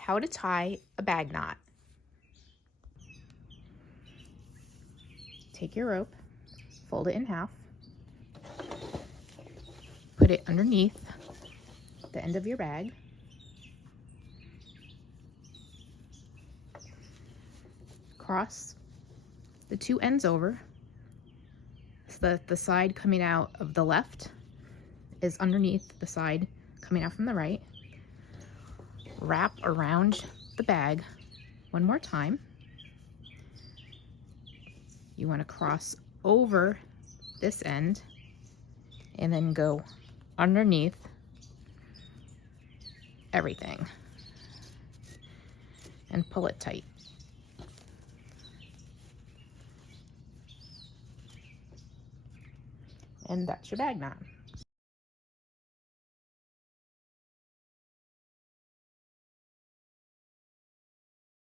how to tie a bag knot. Take your rope, fold it in half, put it underneath the end of your bag, cross the two ends over so that the side coming out of the left is underneath the side coming out from the right. Wrap around the bag one more time. You want to cross over this end and then go underneath everything and pull it tight. And that's your bag knot.